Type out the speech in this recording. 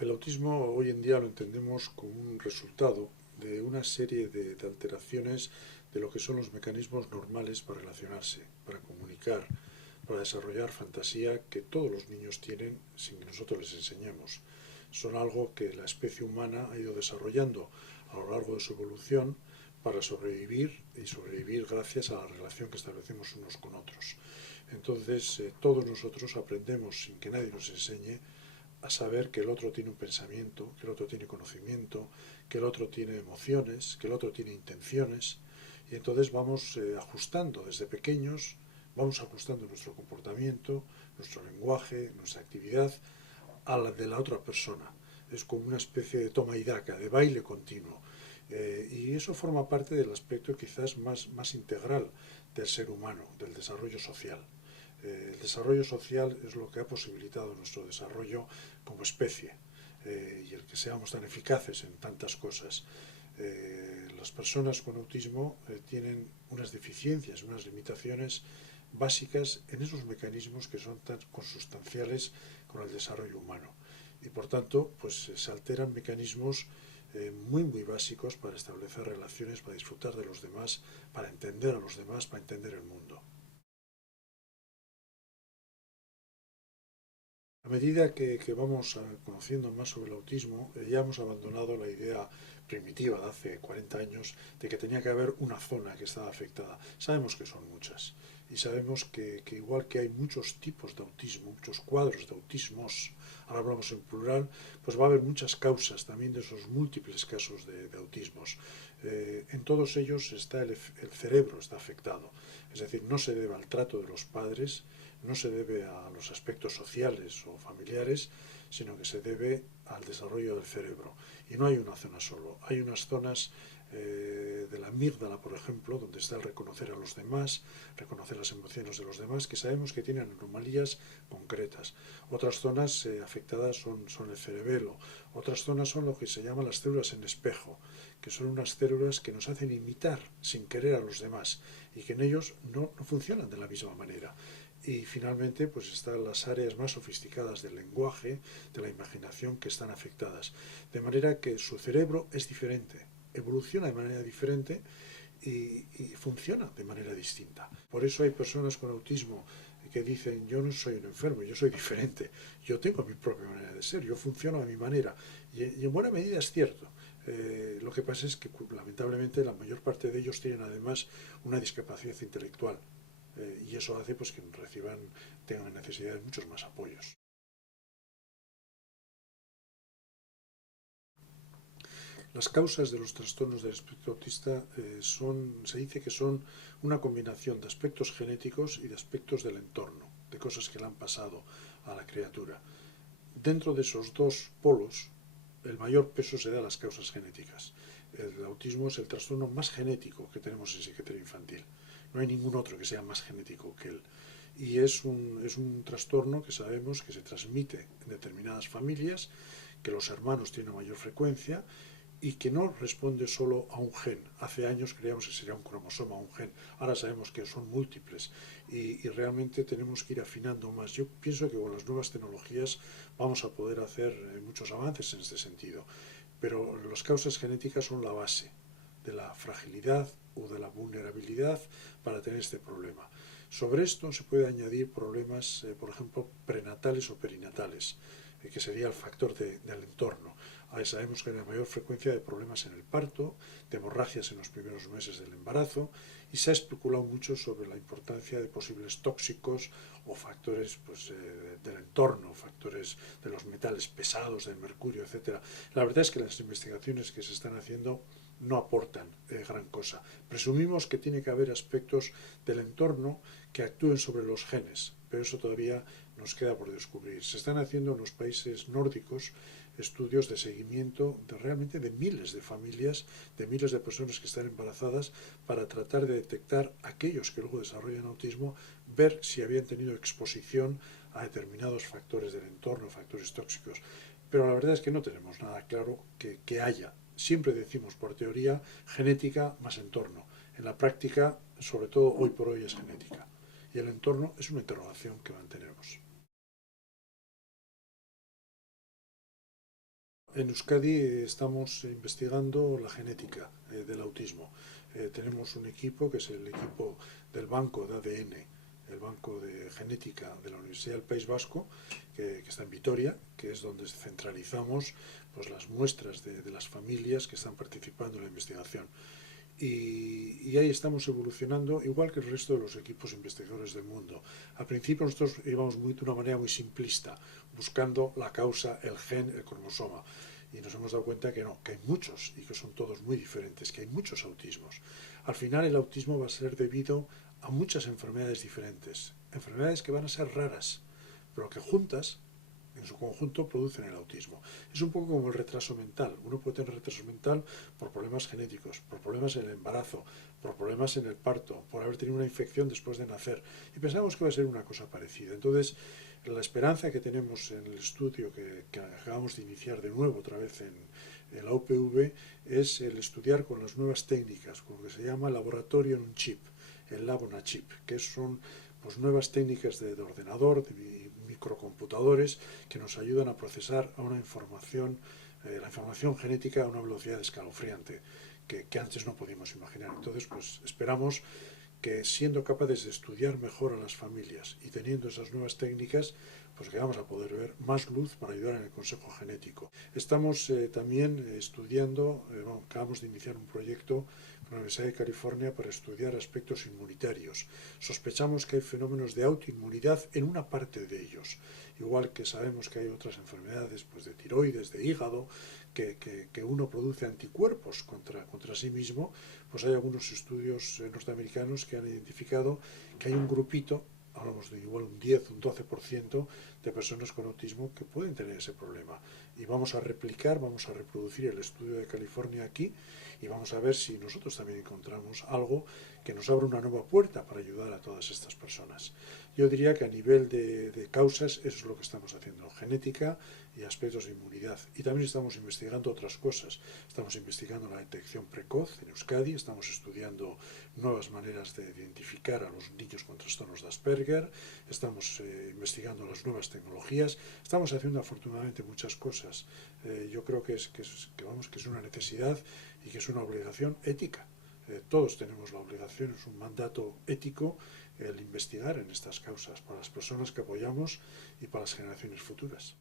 El autismo hoy en día lo entendemos como un resultado de una serie de alteraciones de lo que son los mecanismos normales para relacionarse, para comunicar, para desarrollar fantasía que todos los niños tienen sin que nosotros les enseñemos. Son algo que la especie humana ha ido desarrollando a lo largo de su evolución para sobrevivir y sobrevivir gracias a la relación que establecemos unos con otros. Entonces, todos nosotros aprendemos sin que nadie nos enseñe a saber que el otro tiene un pensamiento, que el otro tiene conocimiento, que el otro tiene emociones, que el otro tiene intenciones, y entonces vamos ajustando desde pequeños, vamos ajustando nuestro comportamiento, nuestro lenguaje, nuestra actividad a la de la otra persona. Es como una especie de toma y daca, de baile continuo. Y eso forma parte del aspecto quizás más integral del ser humano, del desarrollo social. El desarrollo social es lo que ha posibilitado nuestro desarrollo como especie y el que seamos tan eficaces en tantas cosas. Las personas con autismo tienen unas deficiencias, unas limitaciones básicas en esos mecanismos que son tan consustanciales con el desarrollo humano. Y por tanto, pues se alteran mecanismos muy básicos para establecer relaciones, para disfrutar de los demás, para entender a los demás, para entender el mundo. A medida que vamos conociendo más sobre el autismo, ya hemos abandonado la idea primitiva de hace 40 años de que tenía que haber una zona que estaba afectada. Sabemos que son muchas y sabemos que igual que hay muchos tipos de autismo, muchos cuadros de autismos, ahora hablamos en plural, pues va a haber muchas causas también de esos múltiples casos de autismos. En todos ellos está el cerebro está afectado, es decir, no se debe al trato de los padres, no se debe a los aspectos sociales o familiares, sino que se debe al desarrollo del cerebro. Y no hay una zona solo, hay unas zonas de la amígdala, por ejemplo, donde está el reconocer a los demás, reconocer las emociones de los demás, que sabemos que tienen anomalías concretas. Otras zonas afectadas son el cerebelo, otras zonas son lo que se llaman las células en espejo, que son unas células que nos hacen imitar sin querer a los demás y que en ellos no funcionan de la misma manera. Y finalmente, pues están las áreas más sofisticadas del lenguaje, de la imaginación, que están afectadas. De manera que su cerebro es diferente, evoluciona de manera diferente y funciona de manera distinta. Por eso hay personas con autismo que dicen, yo no soy un enfermo, yo soy diferente, yo tengo mi propia manera de ser, yo funciono a mi manera. Y en buena medida es cierto. Lo que pasa es que lamentablemente la mayor parte de ellos tienen además una discapacidad intelectual y eso hace pues que tengan necesidad de muchos más apoyos. Las causas de los trastornos del espectro autista se dice que son una combinación de aspectos genéticos y de aspectos del entorno, de cosas que le han pasado a la criatura. Dentro de esos dos polos, el mayor peso se da a las causas genéticas. El autismo es el trastorno más genético que tenemos en psiquiatría infantil. No hay ningún otro que sea más genético que él. Y es un trastorno que sabemos que se transmite en determinadas familias, que los hermanos tienen mayor frecuencia y que no responde solo a un gen. Hace años creíamos que sería un cromosoma, un gen. Ahora sabemos que son múltiples y realmente tenemos que ir afinando más. Yo pienso que con las nuevas tecnologías vamos a poder hacer muchos avances en este sentido, pero las causas genéticas son la base de la fragilidad o de la vulnerabilidad para tener este problema. Sobre esto se puede añadir problemas, por ejemplo, prenatales o perinatales, que sería el factor del entorno. Ahí sabemos que hay una mayor frecuencia de problemas en el parto, de hemorragias en los primeros meses del embarazo, y se ha especulado mucho sobre la importancia de posibles tóxicos o factores pues, del entorno, factores de los metales pesados, del mercurio, etc. La verdad es que las investigaciones que se están haciendo no aportan gran cosa. Presumimos que tiene que haber aspectos del entorno que actúen sobre los genes, pero eso todavía nos queda por descubrir. Se están haciendo en los países nórdicos estudios de seguimiento realmente de miles de familias, de miles de personas que están embarazadas, para tratar de detectar aquellos que luego desarrollan autismo, ver si habían tenido exposición a determinados factores del entorno, factores tóxicos. Pero la verdad es que no tenemos nada claro que haya. Siempre decimos por teoría genética más entorno. En la práctica, sobre todo hoy por hoy, es genética. Y el entorno es una interrogación que mantenemos. En Euskadi estamos investigando la genética del autismo. Tenemos un equipo que es el equipo del Banco de ADN, el Banco de Genética de la Universidad del País Vasco, que está en Vitoria, que es donde centralizamos pues, las muestras de las familias que están participando en la investigación. Y ahí estamos evolucionando igual que el resto de los equipos investigadores del mundo. Al principio nosotros íbamos de una manera muy simplista, buscando la causa, el gen, el cromosoma. Y nos hemos dado cuenta que no, que hay muchos y que son todos muy diferentes, que hay muchos autismos. Al final el autismo va a ser debido a muchas enfermedades diferentes, enfermedades que van a ser raras, pero que juntas en su conjunto producen el autismo. Es un poco como el retraso mental. Uno puede tener retraso mental por problemas genéticos, por problemas en el embarazo, por problemas en el parto, por haber tenido una infección después de nacer. Y pensamos que va a ser una cosa parecida. Entonces, la esperanza que tenemos en el estudio que acabamos de iniciar de nuevo otra vez en la UPV es el estudiar con las nuevas técnicas, con lo que se llama laboratorio en un chip, el lab on a chip, que son pues, nuevas técnicas de ordenador, de microcomputadores que nos ayudan a procesar a una información, la información genética a una velocidad escalofriante que antes no podíamos imaginar. Entonces, pues esperamos que siendo capaces de estudiar mejor a las familias y teniendo esas nuevas técnicas, pues que vamos a poder ver más luz para ayudar en el consejo genético. Estamos también estudiando, acabamos de iniciar un proyecto con la Universidad de California para estudiar aspectos inmunitarios. Sospechamos que hay fenómenos de autoinmunidad en una parte de ellos, igual que sabemos que hay otras enfermedades pues de tiroides, de hígado, que uno produce anticuerpos contra sí mismo, pues hay algunos estudios norteamericanos que han identificado que hay un grupito, hablamos de igual un 10, un 12% de personas con autismo que pueden tener ese problema. Y vamos a replicar, vamos a reproducir el estudio de California aquí y vamos a ver si nosotros también encontramos algo que nos abra una nueva puerta para ayudar a todas estas personas. Yo diría que a nivel de causas eso es lo que estamos haciendo, genética y aspectos de inmunidad. Y también estamos investigando otras cosas. Estamos investigando la detección precoz en Euskadi, estamos estudiando nuevas maneras de identificar a los niños con trastornos de Asperger, estamos investigando las nuevas tecnologías, estamos haciendo afortunadamente muchas cosas. Yo creo que es una necesidad y que es una obligación ética. Todos tenemos la obligación, es un mandato ético el investigar en estas causas para las personas que apoyamos y para las generaciones futuras.